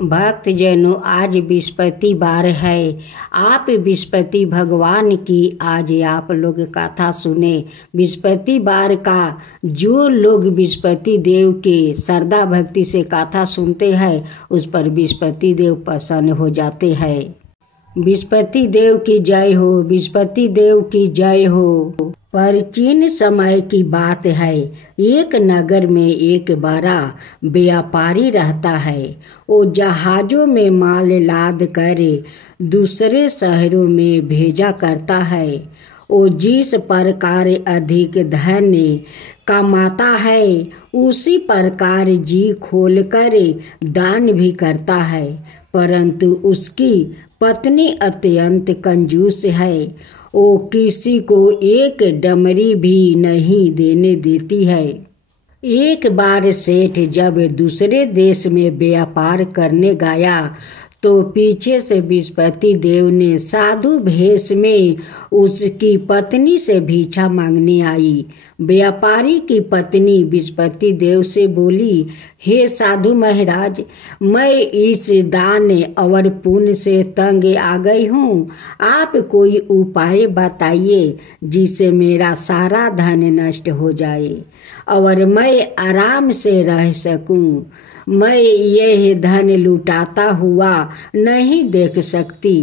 भक्त जनों, आज बृहस्पतिवार है। आप बृहस्पति भगवान की आज आप लोग कथा सुने। बृहस्पतिवार का जो लोग बृहस्पति देव के श्रद्धा भक्ति से कथा सुनते हैं उस पर बृहस्पति देव प्रसन्न हो जाते हैं। बृहस्पति देव की जय हो, बृहस्पति देव की जय हो। प्राचीन समय की बात है। एक नगर में एक बड़ा व्यापारी रहता है। वो जहाजों में माल लाद कर दूसरे शहरों में भेजा करता है। वो जिस प्रकार अधिक धन कमाता है उसी प्रकार जी खोलकर दान भी करता है, परंतु उसकी पत्नी अत्यंत कंजूस है। वो किसी को एक डमरी भी नहीं देने देती है। एक बार सेठ जब दूसरे देश में व्यापार करने गया तो पीछे से बृहस्पति देव ने साधु भेष में उसकी पत्नी से भिक्षा मांगने आई। व्यापारी की पत्नी बृहस्पति देव से बोली, हे साधु महाराज, मैं इस दान और पुण्य से तंग आ गई हूँ। आप कोई उपाय बताइए जिससे मेरा सारा धन नष्ट हो जाए और मैं आराम से रह सकूं। मैं यह धन लुटाता हुआ नहीं देख सकती।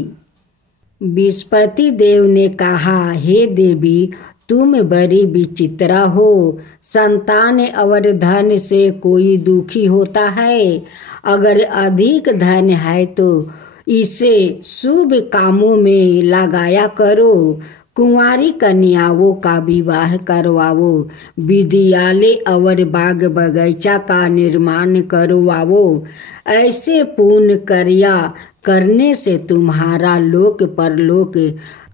बृहस्पति देव ने कहा, हे देवी, तुम बड़ी विचित्रा हो। संतान और धन से कोई दुखी होता है। अगर अधिक धन है तो इसे शुभ कामों में लगाया करो। कुंवारी कन्याओं का विवाह करवाओ, विद्यालय और बाग बगीचा का निर्माण करवाओ। ऐसे पुण्य कार्य करने से तुम्हारा लोक परलोक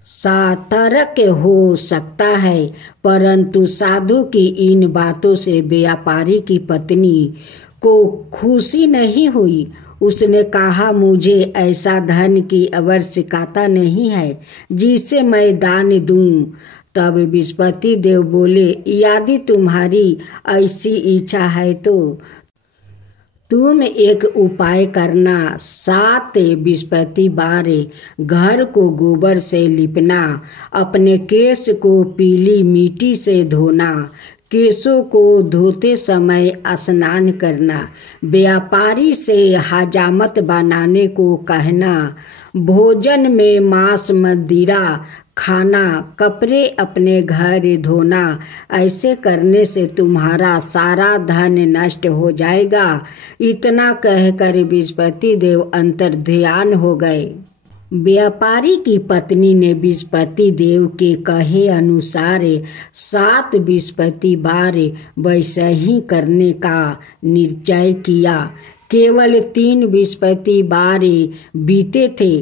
सार्थक हो सकता है। परंतु साधु की इन बातों से व्यापारी की पत्नी को खुशी नहीं हुई। उसने कहा, मुझे ऐसा धन की आवश्यकता नहीं है जिसे मैं दान दूं। तब बृहस्पति देव बोले, यदि तुम्हारी ऐसी इच्छा है तो तुम एक उपाय करना। 7 बृहस्पतिवार घर को गोबर से लिपना, अपने केश को पीली मिट्टी से धोना, केशों को धोते समय स्नान करना, व्यापारी से हजामत बनाने को कहना, भोजन में मांस मदिरा खाना, कपड़े अपने घर धोना। ऐसे करने से तुम्हारा सारा धन नष्ट हो जाएगा। इतना कहकर बृहस्पति देव अंतर्ध्यान हो गए। व्यापारी की पत्नी ने बृहस्पति देव के कहे अनुसार 7 बृहस्पतिवार वैसे ही करने का निश्चय किया। केवल 3 बृहस्पतिवार बीते थे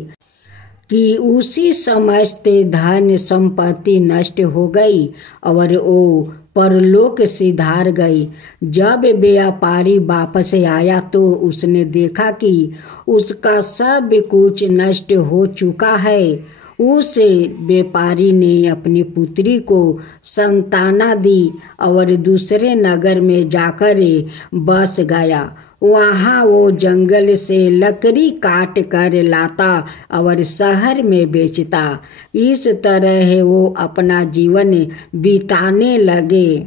कि उसी समस्त धन संपत्ति नष्ट हो गई और वो परलोक सिधार गई। जब व्यापारी वापस आया तो उसने देखा कि उसका सब कुछ नष्ट हो चुका है। उस व्यापारी ने अपनी पुत्री को संताना दी और दूसरे नगर में जाकर बस गया। वहाँ वो जंगल से लकड़ी काट कर लाता और शहर में बेचता। इस तरह वो अपना जीवन बिताने लगे।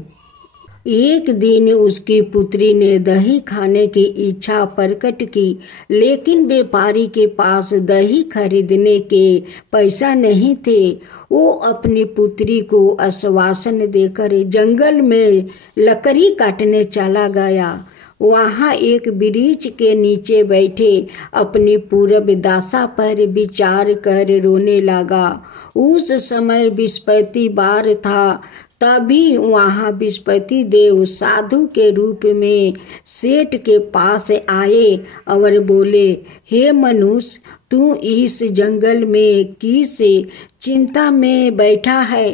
एक दिन उसकी पुत्री ने दही खाने की इच्छा प्रकट की, लेकिन व्यापारी के पास दही खरीदने के पैसा नहीं थे। वो अपनी पुत्री को आश्वासन देकर जंगल में लकड़ी काटने चला गया। वहाँ एक वृक्ष के नीचे बैठे अपनी पूर्व दशा पर विचार कर रोने लगा। उस समय बृहस्पतिवार था। तभी वहाँ बृहस्पति देव साधु के रूप में सेठ के पास आए और बोले, हे मनुष्य, तू इस जंगल में किस चिंता में बैठा है?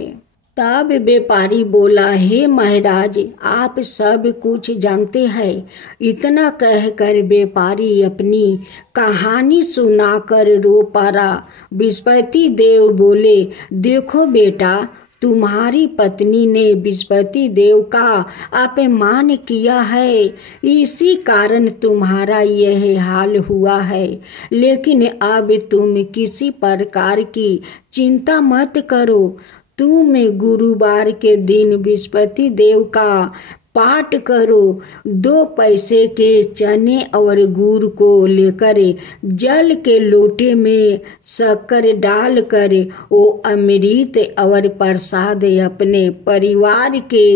तब व्यापारी बोला, हे महाराज, आप सब कुछ जानते हैं। इतना कहकर व्यापारी अपनी कहानी सुनाकर रो पड़ा। बृहस्पति देव बोले, देखो बेटा, तुम्हारी पत्नी ने बृहस्पति देव का अपमान किया है, इसी कारण तुम्हारा यह हाल हुआ है। लेकिन अब तुम किसी प्रकार की चिंता मत करो। तुम गुरुवार के दिन बृहस्पति देव का पाठ करो। 2 पैसे के चने और गुड़ को लेकर जल के लोटे में शक्कर डालकर वो अमृत और प्रसाद अपने परिवार के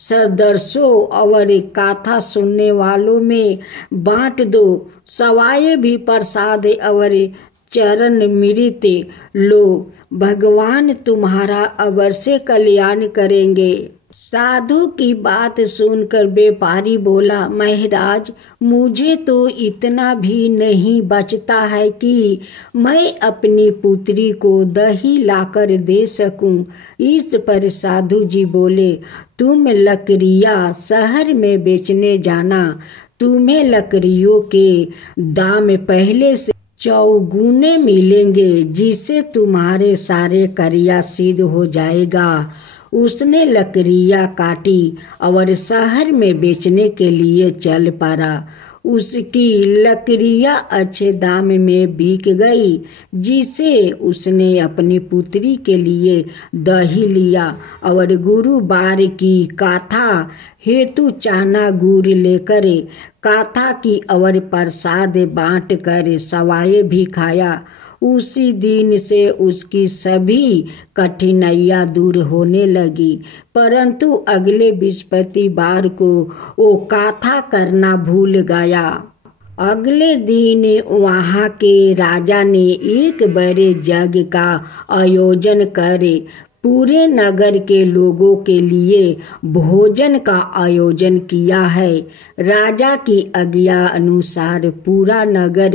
सदस्यों और कथा सुनने वालों में बांट दो। सवाए भी प्रसाद और चरण मृत लो, भगवान तुम्हारा अवश्य कल्याण करेंगे। साधु की बात सुनकर व्यापारी बोला, महाराज, मुझे तो इतना भी नहीं बचता है कि मैं अपनी पुत्री को दही लाकर दे सकूं। इस पर साधु जी बोले, तुम लकड़ियां शहर में बेचने जाना, तुम्हें लकड़ियों के दाम पहले से चौगुने मिलेंगे, जिससे तुम्हारे सारे कार्य सिद्ध हो जाएगा। उसने लकड़ियां काटी और शहर में बेचने के लिए चल पड़ा। उसकी लकड़ियां अच्छे दाम में बिक गई, जिसे उसने अपनी पुत्री के लिए दही लिया और गुरुवार की कथा हेतु चना गुड़ लेकर कथा की और प्रसाद बांट कर सवाए भी खाया। उसी दिन से उसकी सभी कठिनाइयां दूर होने लगी। परंतु अगले बृहस्पतिवार को वो कथा करना भूल गया। अगले दिन वहाँ के राजा ने एक बड़े यज्ञ का आयोजन कर पूरे नगर के लोगों के लिए भोजन का आयोजन किया है। राजा की आज्ञा अनुसार पूरा नगर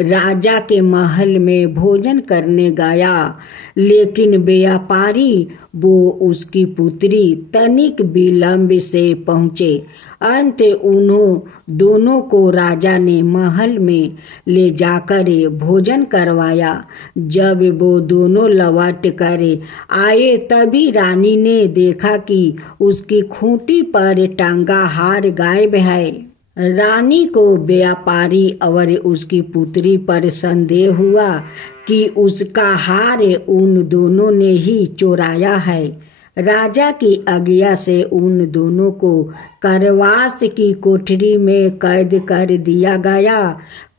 राजा के महल में भोजन करने गया, लेकिन व्यापारी वो उसकी पुत्री तनिक विलंब से पहुँचे। अंत उन्हों दोनों को राजा ने महल में ले जाकर भोजन करवाया। जब वो दोनों लौट कर आए तभी रानी ने देखा कि उसकी खूंटी पर टंगा हार गायब है। रानी को व्यापारी और उसकी पुत्री पर संदेह हुआ कि उसका हार उन दोनों ने ही चुराया है। राजा की आज्ञा से उन दोनों को कारावास की कोठरी में कैद कर दिया गया।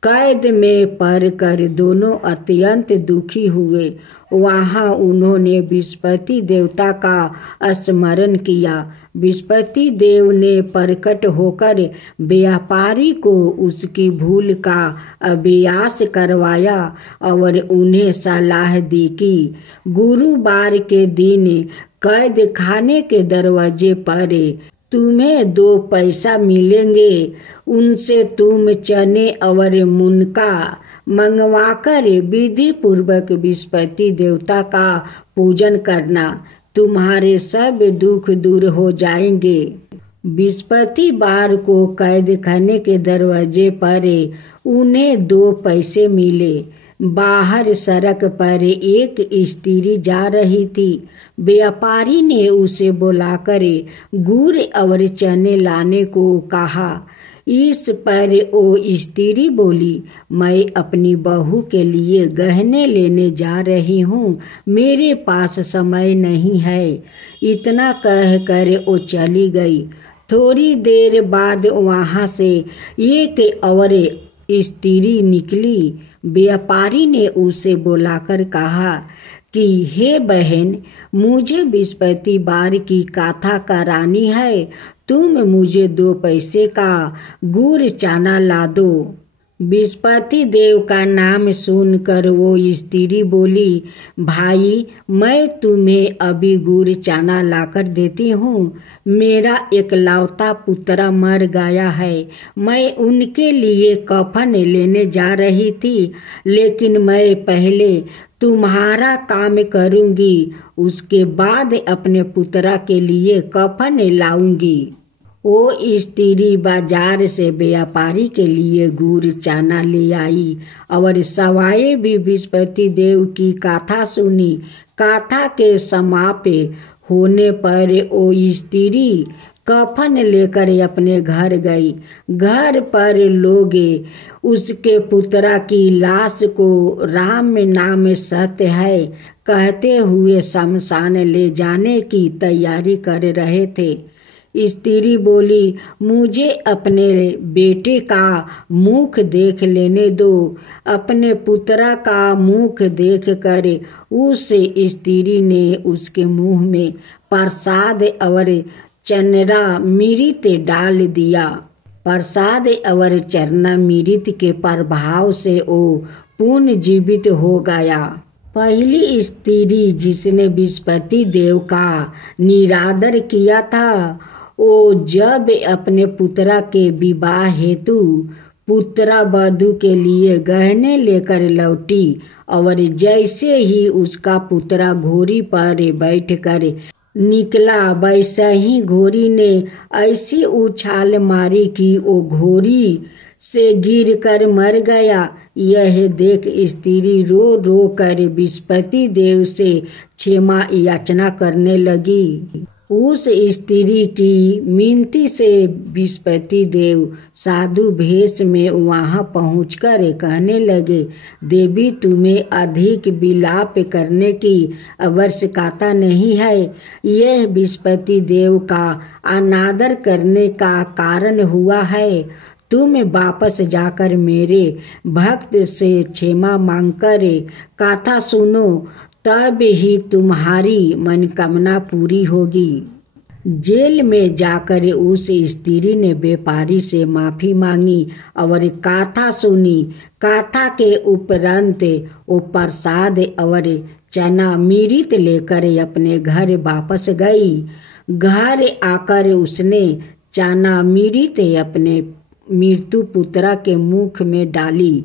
कैद में पड़कर दोनों अत्यंत दुखी हुए। वहाँ उन्होंने बृहस्पति देवता का स्मरण किया। बृहस्पति देव ने प्रकट होकर व्यापारी को उसकी भूल का अभ्यास करवाया और उन्हें सलाह दी कि गुरुवार के दिन कैद खाने के दरवाजे पर तुम्हें 2 पैसा मिलेंगे। उनसे तुम चने और मुनका मंगवाकर विधि पूर्वक बृहस्पति देवता का पूजन करना, तुम्हारे सब दुख दूर हो जाएंगे। बृहस्पतिवार को कैद खाने के दरवाजे पर उन्हें 2 पैसे मिले। बाहर सड़क पर एक स्त्री जा रही थी। व्यापारी ने उसे बुलाकर गुड़ और चने लाने को कहा। इस पर वो स्त्री बोली, मैं अपनी बहू के लिए गहने लेने जा रही हूँ, मेरे पास समय नहीं है। इतना कहकर वो चली गई। थोड़ी देर बाद वहाँ से एक और स्त्री निकली। व्यापारी ने उसे बुलाकर कहा कि हे बहन, मुझे बृहस्पतिवार की कथा करानी है, तुम मुझे 2 पैसे का गुड़ चना ला दो। बृहस्पति देव का नाम सुनकर वो स्त्री बोली, भाई, मैं तुम्हें अभी गुड़ चना लाकर देती हूँ। मेरा एकलौता पुत्र मर गया है। मैं उनके लिए कफन लेने जा रही थी, लेकिन मैं पहले तुम्हारा काम करूँगी, उसके बाद अपने पुत्र के लिए कफन लाऊंगी। वो स्त्री बाजार से व्यापारी के लिए गुड़ चना ले आई और सवाए भी बृहस्पति देव की कथा सुनी। कथा के समाप्त होने पर वो स्त्री कफन लेकर अपने घर गई। घर पर लोग उसके पुत्रा की लाश को राम नाम सत्य है कहते हुए शमशान ले जाने की तैयारी कर रहे थे। स्त्री बोली, मुझे अपने बेटे का मुख देख लेने दो। अपने पुत्रा का मुख देख कर उस स्त्री ने उसके मुंह में प्रसाद और चरणामृत डाल दिया। प्रसाद और चरणामृत के प्रभाव से वो पुनर्जीवित हो गया। पहली स्त्री जिसने बृहस्पति देव का निरादर किया था, वो जब अपने पुत्रा के विवाह हेतु पुत्रा वधू के लिए गहने लेकर लौटी और जैसे ही उसका पुत्रा घोड़ी पर बैठकर निकला, वैसे ही घोड़ी ने ऐसी उछाल मारी कि वो घोड़ी से गिरकर मर गया। यह देख स्त्री रो रो कर बृहस्पति देव से क्षमा याचना करने लगी। उस स्त्री की मिनती से बृहस्पति देव साधु भेष में वहां पहुंचकर कहने लगे, देवी तुम्हें अधिक विलाप करने की आवश्यकता नहीं है। यह बृहस्पति देव का अनादर करने का कारण हुआ है। तुम वापस जाकर मेरे भक्त से क्षमा मांगकर कथा सुनो, तब ही तुम्हारी मनोकामना पूरी होगी। जेल में जाकर उस स्त्री ने व्यापारी से माफी मांगी और कथा सुनी। कथा के उपरांत वो प्रसाद और चरणामृत लेकर अपने घर वापस गई। घर आकर उसने चरणामृत अपने मृत्यु पुत्रा के मुख में डाली।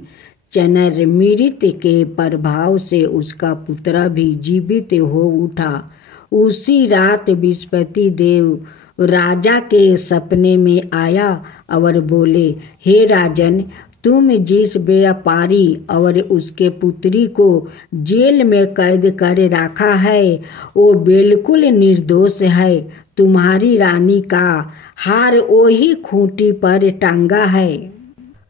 चरणामृत के प्रभाव से उसका पुत्र भी जीवित हो उठा। उसी रात बृहस्पति देव राजा के सपने में आया और बोले, हे राजन, तुम जिस व्यापारी और उसके पुत्री को जेल में कैद कर रखा है वो बिल्कुल निर्दोष है। तुम्हारी रानी का हार वही खूंटी पर टांगा है।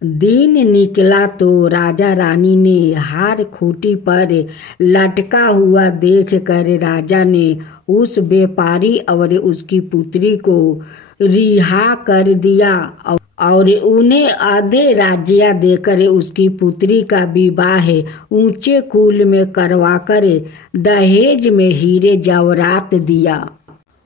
दिन निकला तो राजा रानी ने हार खूंटी पर लटका हुआ देख कर राजा ने उस व्यापारी और उसकी पुत्री को रिहा कर दिया और उन्हें आधे राज्य देकर उसकी पुत्री का विवाह ऊंचे कुल में करवाकर दहेज में हीरे जवाहरात दिया।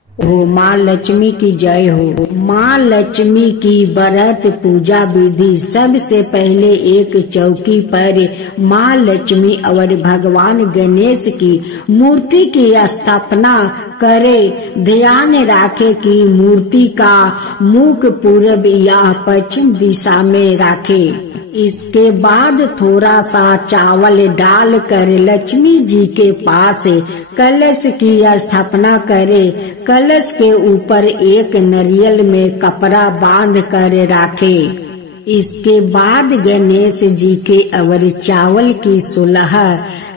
ओ माँ लक्ष्मी की जय हो। माँ लक्ष्मी की व्रत पूजा विधि। सबसे पहले एक चौकी पर माँ लक्ष्मी और भगवान गणेश की मूर्ति की स्थापना करे। ध्यान रखे कि मूर्ति का मुख पूर्व या पश्चिम दिशा में रखे। इसके बाद थोड़ा सा चावल डालकर लक्ष्मी जी के पास कलश की स्थापना करे। कलश के ऊपर एक नारियल में कपड़ा बांध कर रखे। इसके बाद गणेश जी के और चावल की 16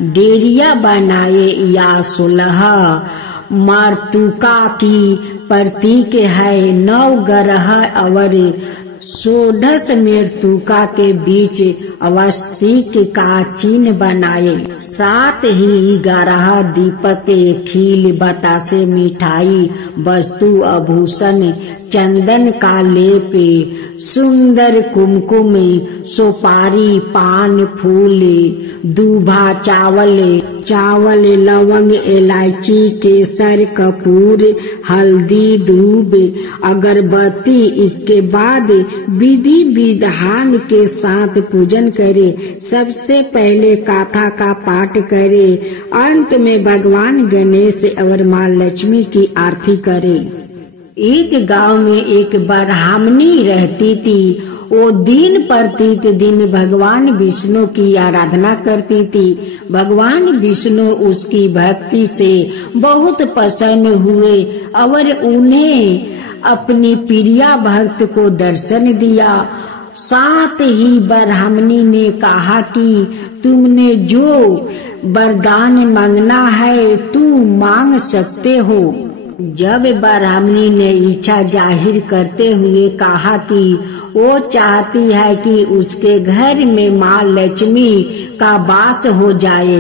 डेरिया बनाए या 16 मातृका की प्रतीक है। 9 ग्रह और 16 मृतका के बीच अवस्थित का चिन्ह बनाए। साथ ही 11 दीपक, खील, बतासे, मिठाई, वस्तु, आभूषण, चंदन का लेप, सुंदर कुमकुम, सुपारी, पान, फूल, दूभा, चावल, लवंग, इलायची, केसर, कपूर, हल्दी, दूब, अगरबत्ती। इसके बाद विधि विधान के साथ पूजन करे। सबसे पहले कथा का पाठ करे। अंत में भगवान गणेश और माँ लक्ष्मी की आरती करे। एक गांव में एक ब्राह्मणी रहती थी। वो दिन प्रतिदिन भगवान विष्णु की आराधना करती थी। भगवान विष्णु उसकी भक्ति से बहुत प्रसन्न हुए और उन्हें अपनी प्रिया भक्त को दर्शन दिया। साथ ही ब्राह्मणी ने कहा कि तुमने जो वरदान मांगना है तू मांग सकते हो। जब ब्राह्मणी ने इच्छा जाहिर करते हुए कहा कि वो चाहती है कि उसके घर में माँ लक्ष्मी का वास हो जाए,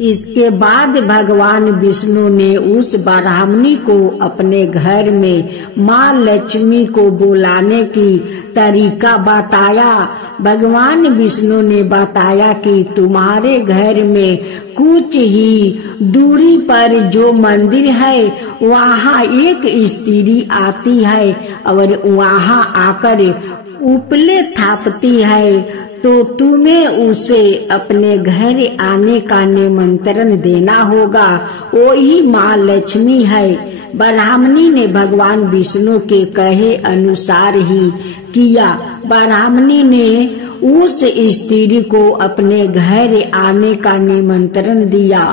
इसके बाद भगवान विष्णु ने उस ब्राह्मणी को अपने घर में माँ लक्ष्मी को बुलाने की तरीका बताया। भगवान विष्णु ने बताया कि तुम्हारे घर में कुछ ही दूरी पर जो मंदिर है वहाँ एक स्त्री आती है और वहाँ आकर उपले थापती है, तो तुम्हें उसे अपने घर आने का निमंत्रण देना होगा, वो ही माँ लक्ष्मी है। ब्राह्मणी ने भगवान विष्णु के कहे अनुसार ही किया। ब्राह्मणी ने उस स्त्री को अपने घर आने का निमंत्रण दिया।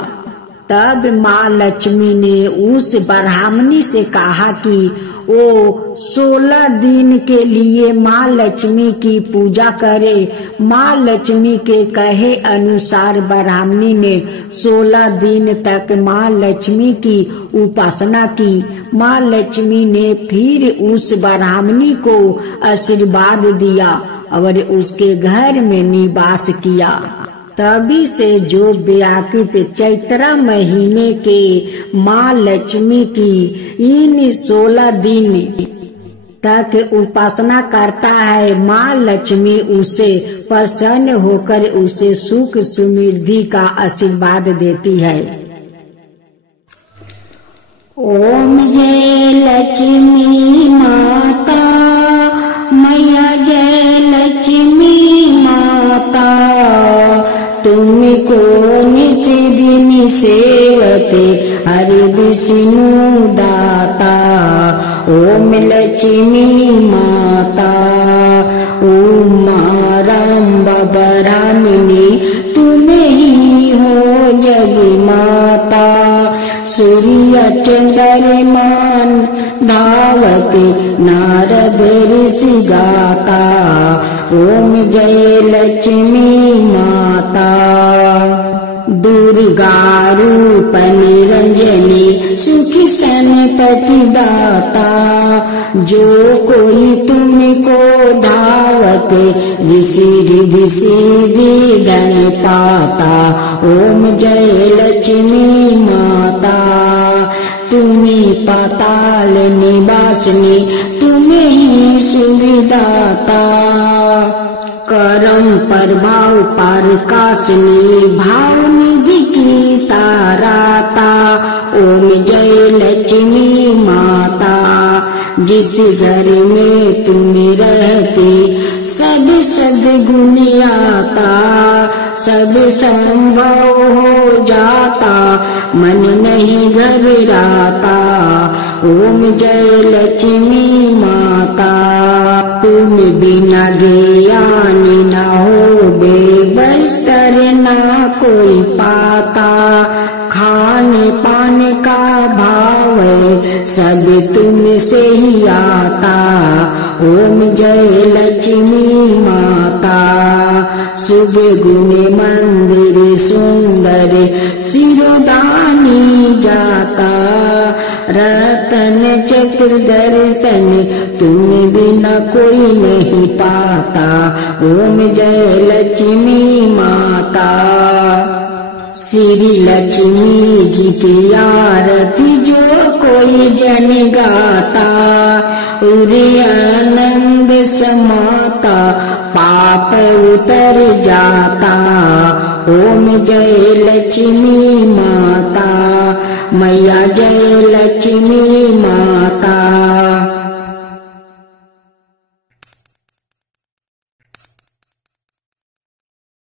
तब माँ लक्ष्मी ने उस ब्राह्मणी से कहा कि वो 16 दिन के लिए माँ लक्ष्मी की पूजा करे। माँ लक्ष्मी के कहे अनुसार ब्राह्मणी ने 16 दिन तक माँ लक्ष्मी की उपासना की। माँ लक्ष्मी ने फिर उस ब्राह्मणी को आशीर्वाद दिया और उसके घर में निवास किया। तभी से जो व्याकृत चैत्र महीने के माँ लक्ष्मी की इन 16 दिन तक उपासना करता है, माँ लक्ष्मी उसे प्रसन्न होकर उसे सुख समृद्धि का आशीर्वाद देती है। ओम जय लक्ष्मी माता, मैया जय लक्ष्मी माता, तुमको निस दिन सेवते हरि विष्णु दाता। ओम लक्ष्मी माता उमा राम ब्राह्मणी, तुम ही हो जग माता। सूर्य चंद्रमान धावते नारद ऋषि गाता। ओम जय लक्ष्मी माता। दुर्गा रूप निरंजनी, सुखी सनपति दाता। जो कोई तुमको धावते ऋषि रिधि सिद्धि धन पाता। ओम जय लक्ष्मी माता। तुम्हें पाताल निवासिनी, तुम्हें ही सुविदाता। करम प्रभाव पारकाशिनी, भाव निधि की ताराता। ओम जय लक्ष्मी माता। जिस घर में तुम रहती सब सद्गुण आता। सब संभव हो जाता, मन नहीं घबराता। ओम जय लक्ष्मी माता। तुम बिना ज्ञान न हो बेबस्तर ना कोई पाता। खाने पाने का भाव सब तुमसे ही आता। ओम जय लक्ष्मी माता। शुभ गुण मंदिर सुंदर चिरदानी जाता। रतन चतुर्दर्शन तुम बिना कोई नहीं पाता। ओम जय लक्ष्मी माता। श्री लक्ष्मी जी की आरती जो कोई जन गाता। उरे आनंद समाता, पाप उतर जाता। ओम जय लक्ष्मी माता। मैया जय लक्ष्मी